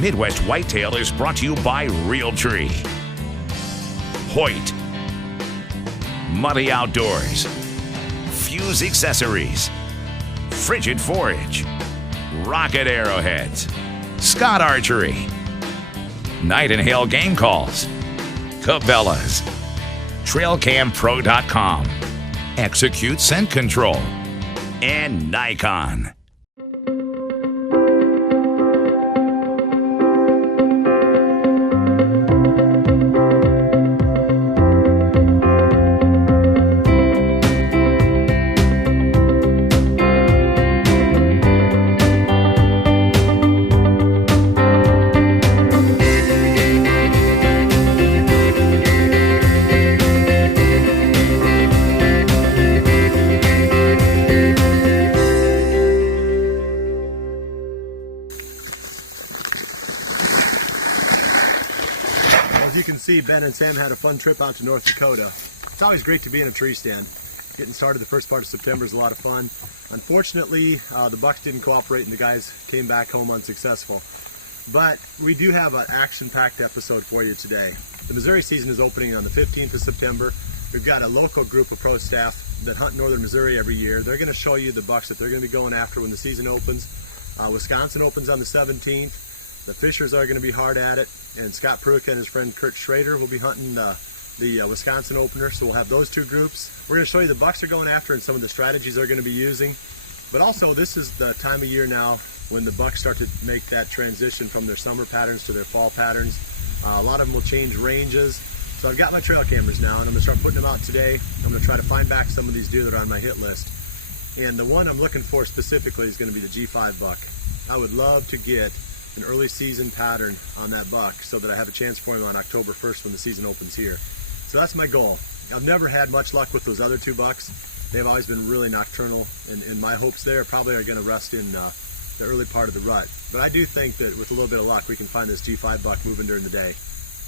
Midwest Whitetail is brought to you by Realtree, Hoyt, Muddy Outdoors, Fuse Accessories, Frigid Forage, Rocket Arrowheads, Scott Archery, Night and Hail Game Calls, Cabela's, TrailCamPro.com, Execute Scent Control, and Nikon. As you can see, Ben and Sam had a fun trip out to North Dakota. It's always great to be in a tree stand. Getting started the first part of September is a lot of fun. Unfortunately, the bucks didn't cooperate and the guys came back home unsuccessful. But we do have an action-packed episode for you today. The Missouri season is opening on the 15th of September. We've got a local group of pro staff that hunt northern Missouri every year. They're going to show you the bucks that they're going to be going after when the season opens. Wisconsin opens on the 17th. The Fishers are going to be hard at it, and Scott Pruitt and his friend Kurt Schrader will be hunting the Wisconsin opener, so we'll have those two groups. We're going to show you the bucks they're going after and some of the strategies they're going to be using. But also, this is the time of year now when the bucks start to make that transition from their summer patterns to their fall patterns. A lot of them will change ranges. So I've got my trail cameras now, and I'm going to start putting them out today. I'm going to try to find back some of these deer that are on my hit list. And the one I'm looking for specifically is going to be the G5 buck. I would love to get an early season pattern on that buck so that I have a chance for him on October 1st when the season opens here. So that's my goal. I've never had much luck with those other two bucks. They've always been really nocturnal, and my hopes there probably are going to rest in the early part of the rut. But I do think that with a little bit of luck we can find this G5 buck moving during the day.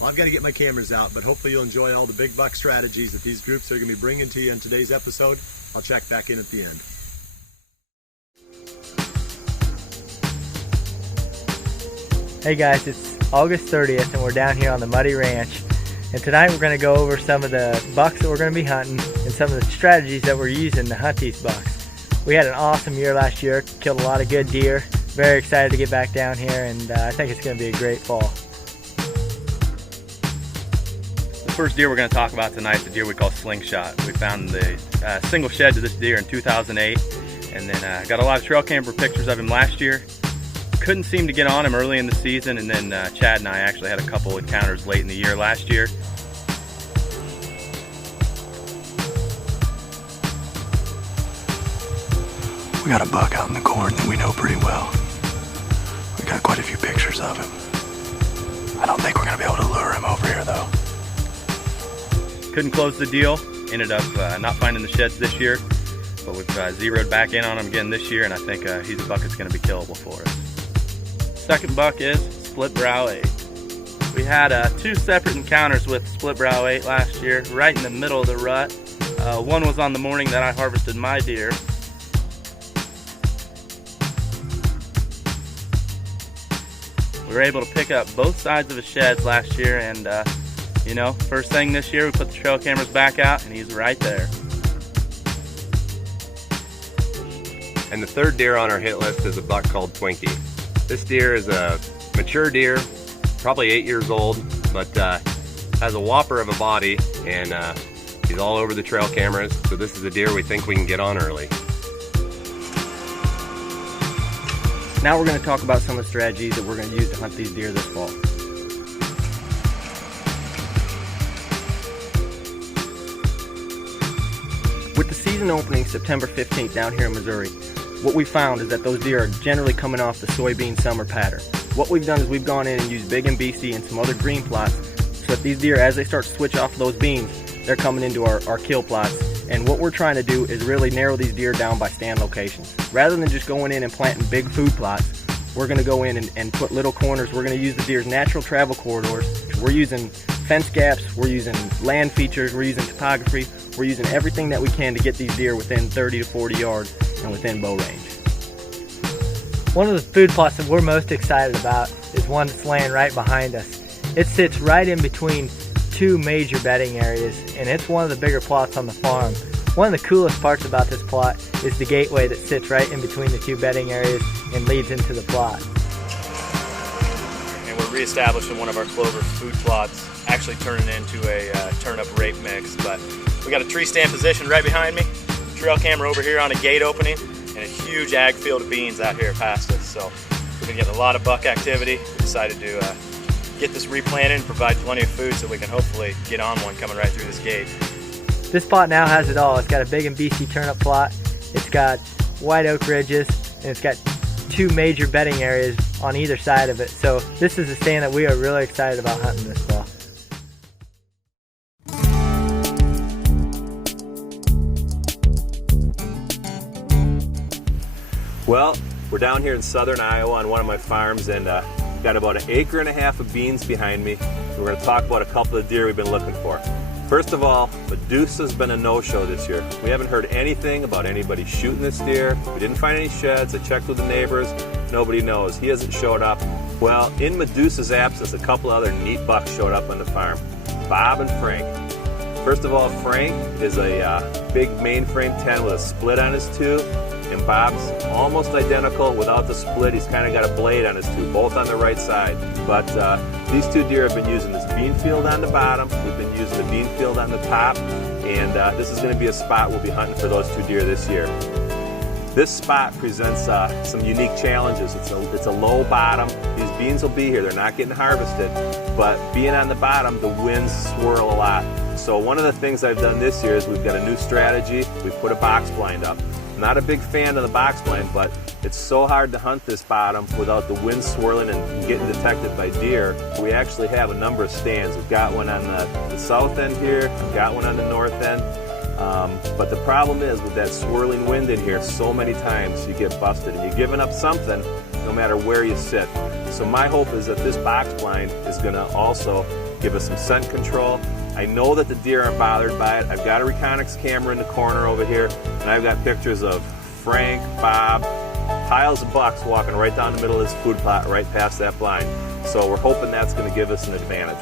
Well, I've got to get my cameras out, but hopefully you'll enjoy all the big buck strategies that these groups are going to be bringing to you in today's episode. I'll check back in at the end. Hey guys, it's August 30th and we're down here on the Muddy Ranch, and tonight we're going to go over some of the bucks that we're going to be hunting and some of the strategies that we're using to hunt these bucks. We had an awesome year last year, killed a lot of good deer. Very excited to get back down here, and I think it's going to be a great fall. The first deer we're going to talk about tonight is the deer we call Slingshot. We found the single shed to this deer in 2008, and then got a lot of trail camper pictures of him last year. Couldn't seem to get on him early in the season, and then Chad and I actually had a couple encounters late in the year last year. We got a buck out in the corn that we know pretty well. We got quite a few pictures of him. I don't think we're going to be able to lure him over here though. Couldn't close the deal, ended up not finding the sheds this year, but we've zeroed back in on him again this year, and I think he's a buck that's going to be killable for us. Second buck is Split Brow 8. We had two separate encounters with Split Brow 8 last year, right in the middle of the rut. One was on the morning that I harvested my deer. We were able to pick up both sides of his sheds last year, and you know, first thing this year we put the trail cameras back out and he's right there. And the third deer on our hit list is a buck called Twinkie. This deer is a mature deer, probably 8 years old, but has a whopper of a body, and he's all over the trail cameras, so this is a deer we think we can get on early. Now we're going to talk about some of the strategies that we're going to use to hunt these deer this fall. With the season opening September 15th down here in Missouri, what we found is that those deer are generally coming off the soybean summer pattern. What we've done is we've gone in and used Big and BC and some other green plots so that these deer, as they start to switch off those beans, they're coming into our kill plots. And what we're trying to do is really narrow these deer down by stand locations. Rather than just going in and planting big food plots, we're going to go in and put little corners. We're going to use the deer's natural travel corridors. We're using fence gaps, we're using land features, we're using topography, we're using everything that we can to get these deer within 30 to 40 yards and within bow range. One of the food plots that we're most excited about is one that's laying right behind us. It sits right in between two major bedding areas, and it's one of the bigger plots on the farm. One of the coolest parts about this plot is the gateway that sits right in between the two bedding areas and leads into the plot. And we're reestablishing one of our clover food plots, actually turning into a turnip rape mix. But we got a tree stand position right behind me, trail camera over here on a gate opening, and a huge ag field of beans out here past us. So we've been getting a lot of buck activity. We decided to get this replanted and provide plenty of food so we can hopefully get on one coming right through this gate. This plot now has it all. It's got a big and beefy turnip plot, it's got white oak ridges, and it's got two major bedding areas on either side of it. So this is a stand that we are really excited about hunting this fall. Well, we're down here in southern Iowa on one of my farms, and got about 1.5 acres of beans behind me. We're going to talk about a couple of deer we've been looking for. First of all, Medusa's been a no-show this year. We haven't heard anything about anybody shooting this deer. We didn't find any sheds. I checked with the neighbors. Nobody knows. He hasn't showed up. Well, in Medusa's absence, a couple other neat bucks showed up on the farm. Bob and Frank. First of all, Frank is a big mainframe 10 with a split on his tooth, and Bob's almost identical without the split. He's kind of got a blade on his tooth, both on the right side. But these two deer have been using this bean field on the bottom. We've been using the bean field on the top, and this is going to be a spot we'll be hunting for those two deer this year. This spot presents some unique challenges. It's a low bottom. These beans will be here. They're not getting harvested, but being on the bottom, the winds swirl a lot. So one of the things I've done this year is we've got a new strategy. We've put a box blind up. I'm not a big fan of the box blind, but it's so hard to hunt this bottom without the wind swirling and getting detected by deer. We actually have a number of stands. We've got one on the south end here, we've got one on the north end. But the problem is with that swirling wind in here, so many times you get busted and you're giving up something no matter where you sit. So my hope is that this box blind is going to also give us some scent control. I know that the deer aren't bothered by it. I've got a Reconyx camera in the corner over here, and I've got pictures of Frank, Bob, piles of bucks walking right down the middle of this food plot right past that blind. So we're hoping that's going to give us an advantage.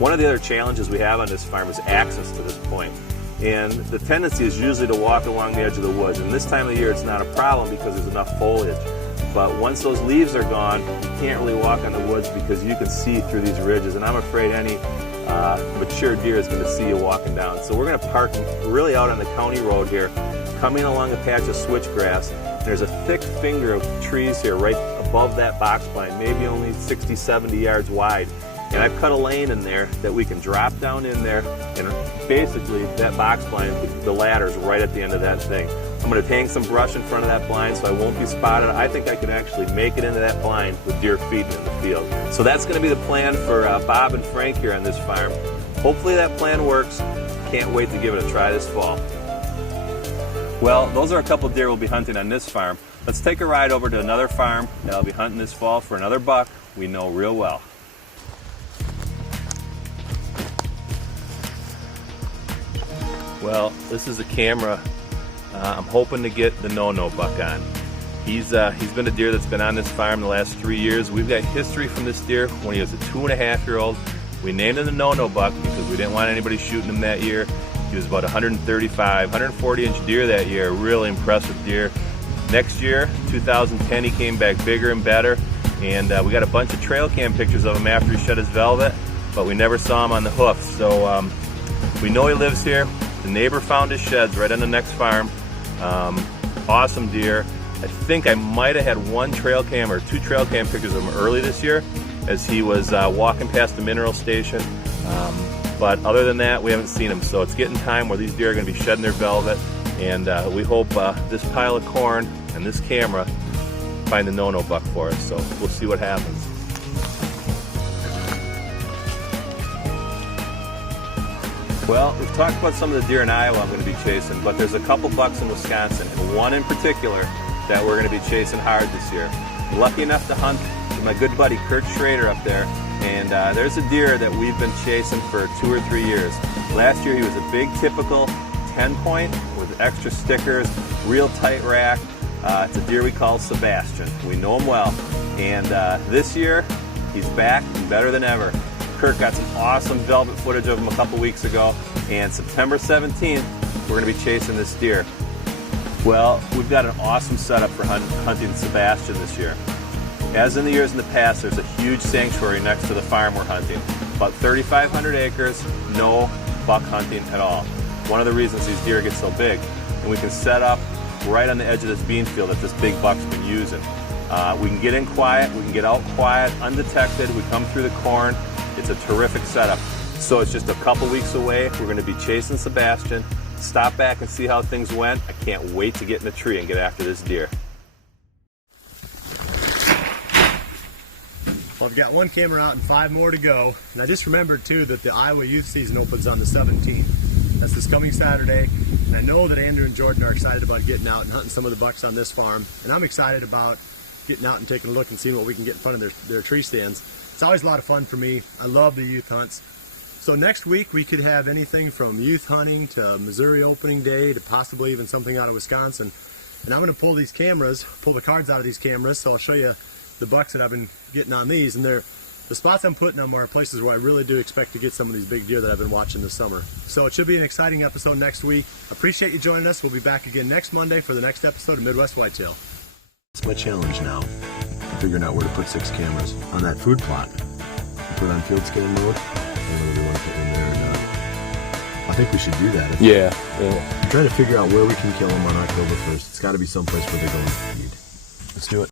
One of the other challenges we have on this farm is access to this point. And the tendency is usually to walk along the edge of the woods. And this time of year it's not a problem because there's enough foliage. But once those leaves are gone, you can't really walk on the woods because you can see through these ridges. And I'm afraid any mature deer is going to see you walking down. So we're going to park really out on the county road here, coming along a patch of switchgrass. There's a thick finger of trees here right above that box blind, maybe only 60, 70 yards wide. And I've cut a lane in there that we can drop down in there, and basically that box blind, the ladder's right at the end of that thing. I'm going to hang some brush in front of that blind so I won't be spotted. I think I can actually make it into that blind with deer feeding in the field. So that's going to be the plan for Bob and Frank here on this farm. Hopefully that plan works. Can't wait to give it a try this fall. Well, those are a couple deer we'll be hunting on this farm. Let's take a ride over to another farm that I'll be hunting this fall for another buck we know real well. Well, this is a camera I'm hoping to get the no-no buck on. He's been a deer that's been on this farm the last 3 years. We've got history from this deer when he was a 2.5-year-old. We named him the no-no buck because we didn't want anybody shooting him that year. He was about 135, 140-inch deer that year, really impressive deer. Next year, 2010, he came back bigger and better, and we got a bunch of trail cam pictures of him after he shed his velvet, but we never saw him on the hoof. So we know he lives here. The neighbor found his sheds right on the next farm. Awesome deer. I think I might have had one trail cam or two trail cam pictures of him early this year as he was walking past the mineral station. But other than that, we haven't seen him. So it's getting time where these deer are going to be shedding their velvet. And we hope this pile of corn and this camera find the no-no buck for us. So we'll see what happens. Well, we've talked about some of the deer in Iowa I'm going to be chasing, but there's a couple bucks in Wisconsin, and one in particular that we're going to be chasing hard this year. I'm lucky enough to hunt with my good buddy Kurt Schrader up there, and there's a deer that we've been chasing for 2 or 3 years. Last year he was a big typical 10-point with extra stickers, real tight rack, It's a deer we call Sebastian. We know him well, and this year he's back and better than ever. Kirk got some awesome velvet footage of him a couple weeks ago, and September 17th we're going to be chasing this deer. Well, we've got an awesome setup for hunting Sebastian this year. As in the years in the past, there's a huge sanctuary next to the farm we're hunting. About 3,500 acres, no buck hunting at all. One of the reasons these deer get so big. And we can set up right on the edge of this bean field that this big buck's been using. We can get in quiet, we can get out quiet, undetected, we come through the corn. It's a terrific setup. So it's just a couple weeks away. We're going to be chasing Sebastian. Stop back and see how things went. I can't wait to get in the tree and get after this deer. Well, I've got one camera out and 5 more to go. And I just remembered too that the Iowa youth season opens on the 17th. That's this coming Saturday. And I know that Andrew and Jordan are excited about getting out and hunting some of the bucks on this farm. And I'm excited about getting out and taking a look and seeing what we can get in front of their tree stands. It's always a lot of fun for me. I love the youth hunts. So next week we could have anything from youth hunting to Missouri opening day to possibly even something out of Wisconsin. And I'm going to pull the cards out of these cameras, so I'll show you the bucks that I've been getting on these. And the spots I'm putting them are places where I really do expect to get some of these big deer that I've been watching this summer. So it should be an exciting episode next week. Appreciate you joining us. We'll be back again next Monday for the next episode of Midwest Whitetail. It's my challenge now, figuring out where to put 6 cameras on that food plot. Put it on field scan mode. I don't know whether we want to put it in there or not. I think we should do that. I'm trying to figure out where we can kill them on October 1st. It's got to be someplace where they're going to feed. Let's do it.